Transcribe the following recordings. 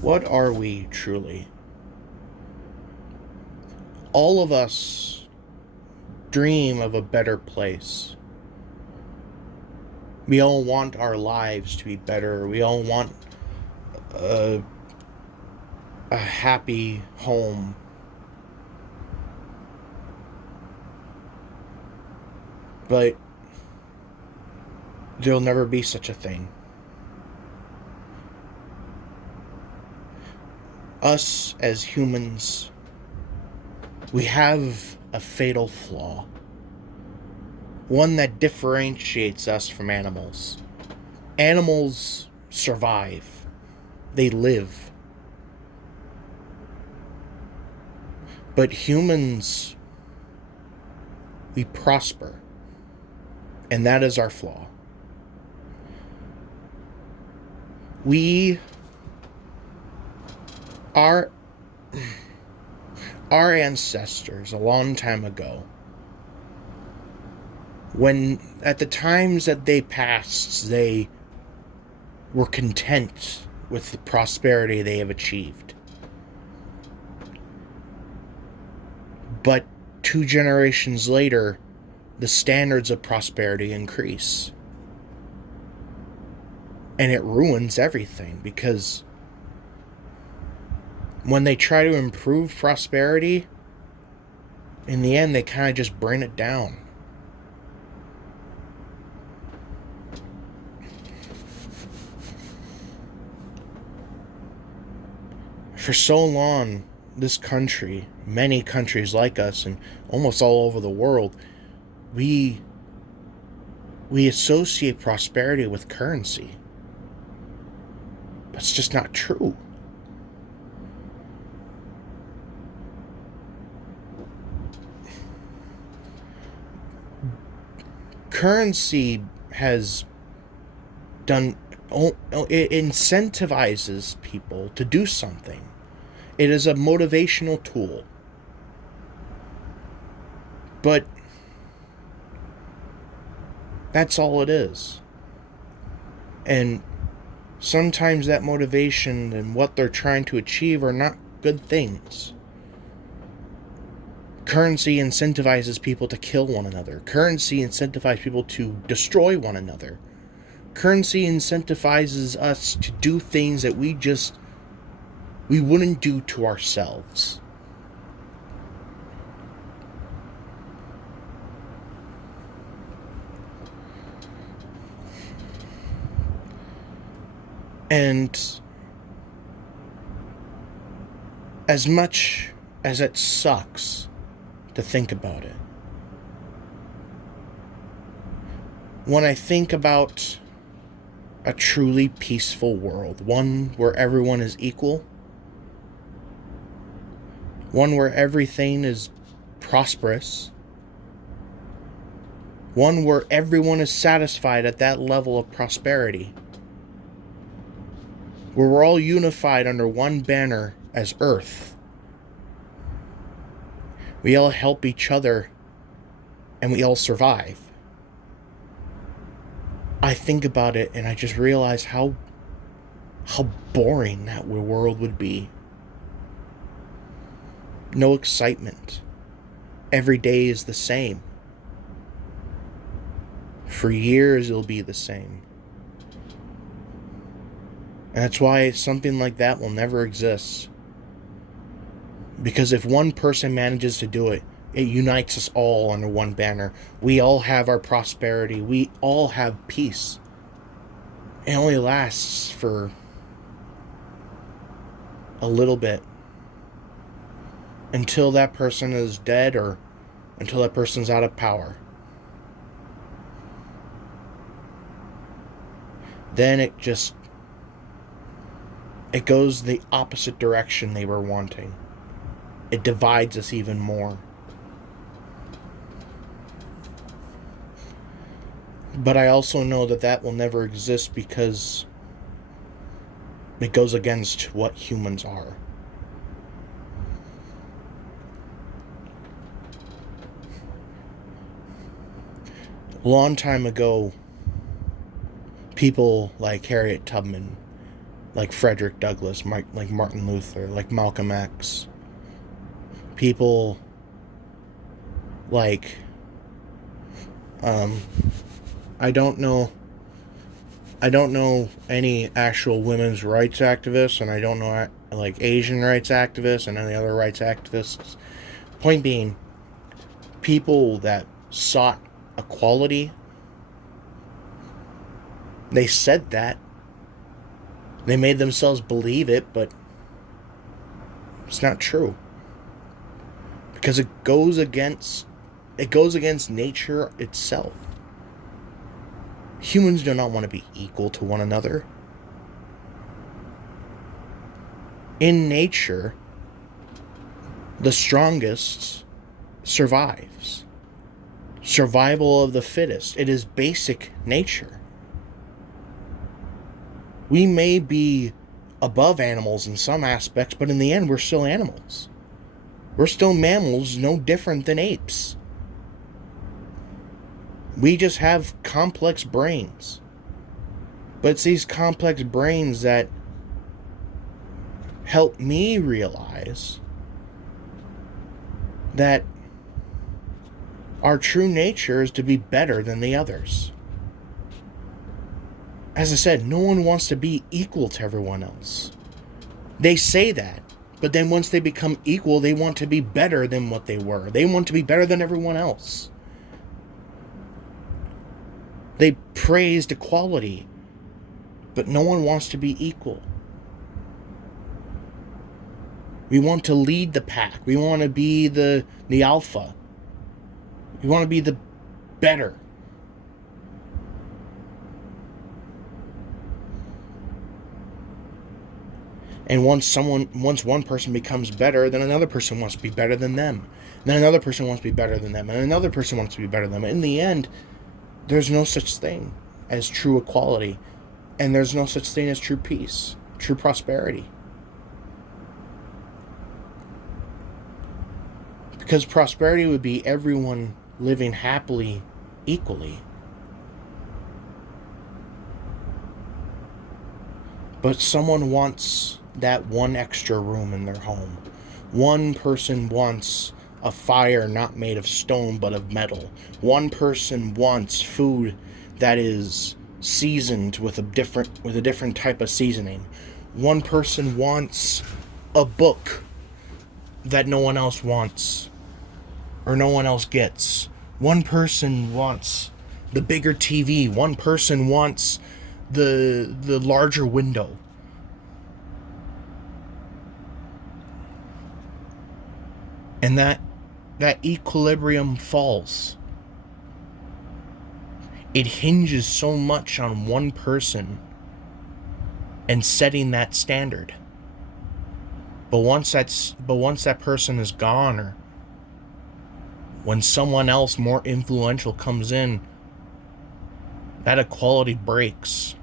What are we truly? All of us dream of a better place. We all want our lives to be better. We all want a, a happy home. But there'll never be such a thing. Us as humans, we have a fatal flaw. One that differentiates us from animals. Animals survive. They live. But humans, we prosper. And that is our flaw. We our our ancestors a long time ago, when at the times that they passed, they were content with the prosperity they have achieved. But 2 generations later, the standards of prosperity increase. And it ruins everything, because when they try to improve prosperity, in the end they kind of just bring it down. For so long, this country, many countries like us, and almost all over the world, we associate prosperity with currency. But it's just not true. Currency has done, it incentivizes people to do something. It is a motivational tool. But that's all it is. And sometimes that motivation and what they're trying to achieve are not good things. Currency incentivizes people to kill one another. Currency incentivizes people to destroy one another. Currency incentivizes us to do things that we wouldn't do to ourselves. And as much as it sucks to think about it, when I think about a truly peaceful world, one where everyone is equal, one where everything is prosperous, one where everyone is satisfied at that level of prosperity, where we're all unified under one banner as Earth. We all help each other and we all survive. I think about it and I just realize how boring that world would be. No excitement. Every day is the same. For years it'll be the same. And that's why something like that will never exist. Because if one person manages to do it, it unites us all under one banner. We all have our prosperity. We all have peace. It only lasts for a little bit. Until that person is dead or until that person's out of power. Then it goes the opposite direction they were wanting. It divides us even more. But I also know that will never exist because it goes against what humans are. A long time ago, people like Harriet Tubman like Frederick Douglass, like Martin Luther, like Malcolm X. People like, I don't know any actual women's rights activists, and I don't know like Asian rights activists and any other rights activists. Point being, people that sought equality, they said that. They made themselves believe it, but it's not true. Because it goes against nature itself. Humans do not want to be equal to one another. In nature, the strongest survives. Survival of the fittest. It is basic nature. We may be above animals in some aspects, but in the end, we're still animals. We're still mammals, no different than apes. We just have complex brains. But it's these complex brains that help me realize that our true nature is to be better than the others. As I said, no one wants to be equal to everyone else. They say that, but then once they become equal, they want to be better than what they were. They want to be better than everyone else. They praised equality, but no one wants to be equal. We want to lead the pack. We want to be the alpha. We want to be the better. And once one person becomes better, then another person wants to be better than them. Then another person wants to be better than them. And another person wants to be better than them. In the end, there's no such thing as true equality. And there's no such thing as true peace, true prosperity. Because prosperity would be everyone living happily, equally. But someone wants that one extra room in their home. One person wants a fire not made of stone but of metal. One person wants food that is seasoned with a different type of seasoning. One person wants a book that no one else wants or no one else gets. One person wants the bigger TV. One person wants the larger window. And that equilibrium falls. It hinges so much on one person and setting that standard. But once that person is gone, or when someone else more influential comes in, that equality breaks.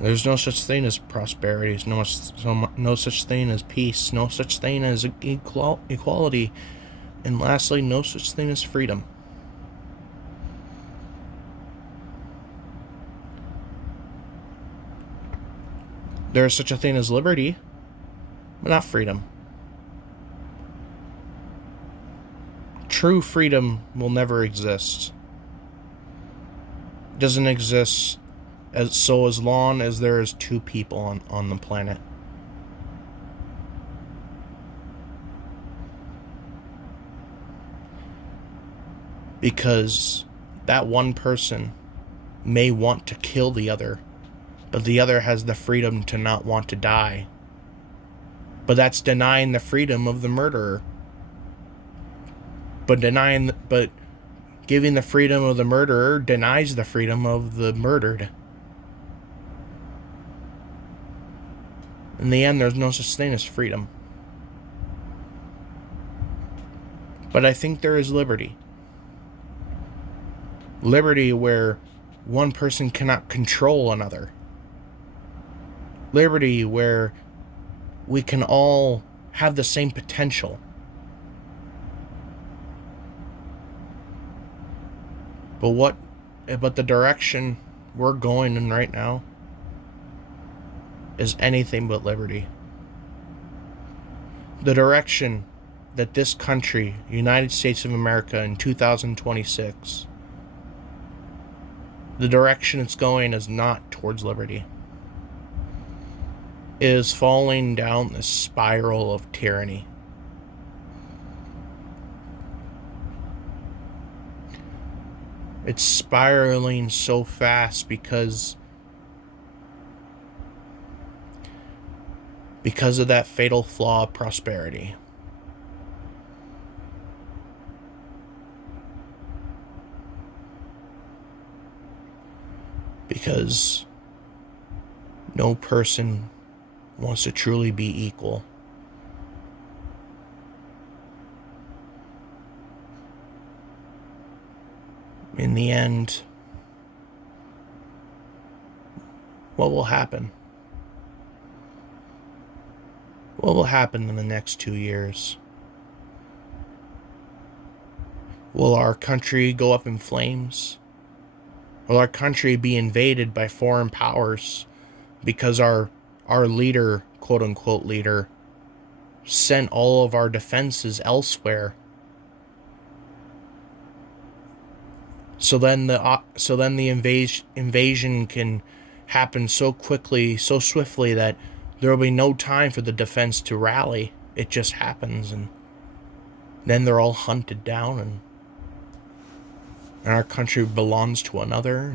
There's no such thing as prosperity. There's no such thing as peace. No such thing as equality. And lastly, no such thing as freedom. There is such a thing as liberty, but not freedom. True freedom will never exist. It doesn't exist as long as there is two people on the planet. Because that one person may want to kill the other, but the other has the freedom to not want to die. But that's denying the freedom of the murderer. But giving the freedom of the murderer denies the freedom of the murdered. In the end, there's no such thing as freedom. But I think there is liberty. Liberty where one person cannot control another. Liberty where we can all have the same potential. But but the direction we're going in right now is anything but liberty. The direction that this country, United States of America in 2026, the direction it's going is not towards liberty. It is falling down the spiral of tyranny. It's spiraling so fast because of that fatal flaw of prosperity. Because no person wants to truly be equal. In the end, what will happen? What will happen in the next 2 years? Will our country go up in flames? Will our country be invaded by foreign powers because our leader, quote unquote leader, sent all of our defenses elsewhere? So then the invasion can happen so quickly, so swiftly that there will be no time for the defense to rally. It just happens, and then they're all hunted down, and our country belongs to another.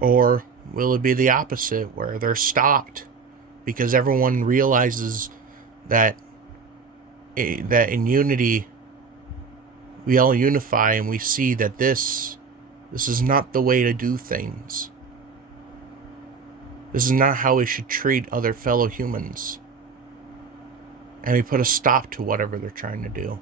Or will it be the opposite, where they're stopped because everyone realizes that in unity we all unify, and we see that this is not the way to do things. This is not how we should treat other fellow humans. And we put a stop to whatever they're trying to do.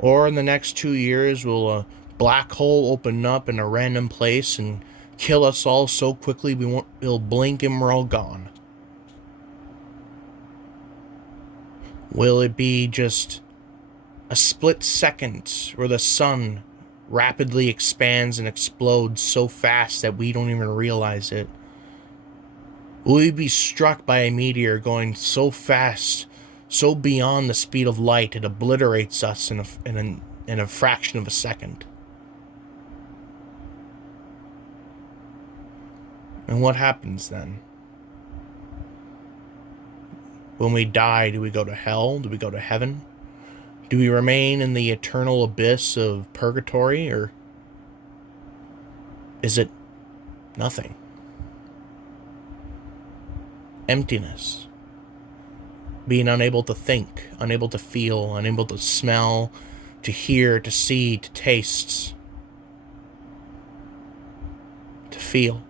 Or in the next 2 years, will a black hole open up in a random place and kill us all so quickly we'll blink and we're all gone? Will it be just a split second where the sun rapidly expands and explodes so fast that we don't even realize it? Will we be struck by a meteor going so fast, so beyond the speed of light, it obliterates us in a fraction of a second? And what happens then? When we die, do we go to hell? Do we go to heaven? Do we remain in the eternal abyss of purgatory, or is it nothing? Emptiness. Being unable to think, unable to feel, unable to smell, to hear, to see, to taste, to feel.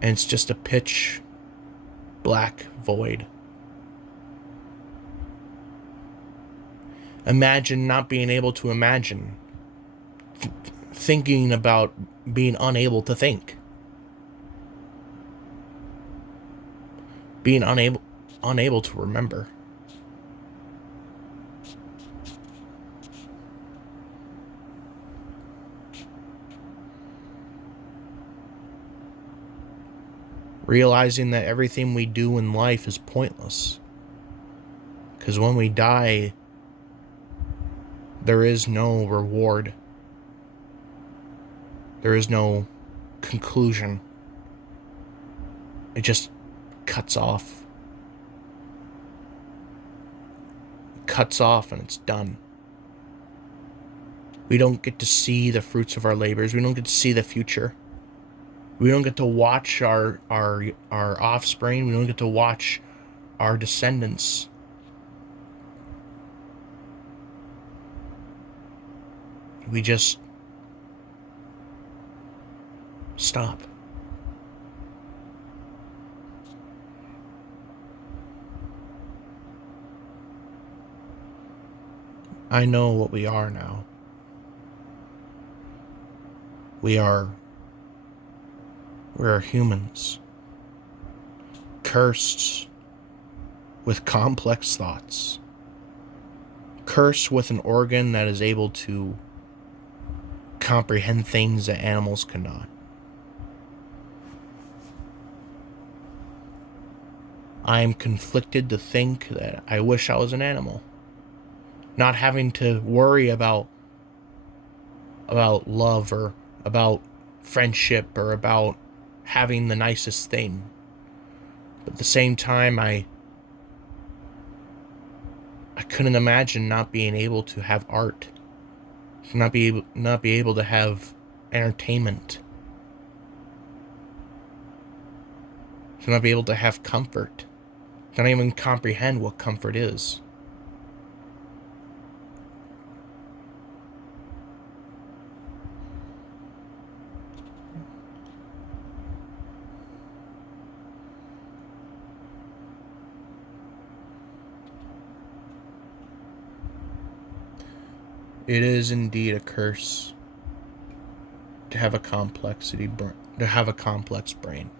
And it's just a pitch black void. Imagine not being able to imagine. Thinking about being unable to think. Being unable to remember. Realizing that everything we do in life is pointless. Because when we die, there is no reward. There is no conclusion. It just cuts off. It cuts off and it's done. We don't get to see the fruits of our labors. We don't get to see the future. We don't get to watch our offspring. We don't get to watch our descendants. We just stop. I know what we are now. We are humans, cursed with complex thoughts, cursed with an organ that is able to comprehend things that animals cannot. I am conflicted to think that I wish I was an animal, not having to worry about love or about friendship or about having the nicest thing. But at the same time, I couldn't imagine not being able to have art, not be able to have entertainment, to not be able to have comfort, to not even comprehend what comfort is. It is indeed a curse to have a complex brain.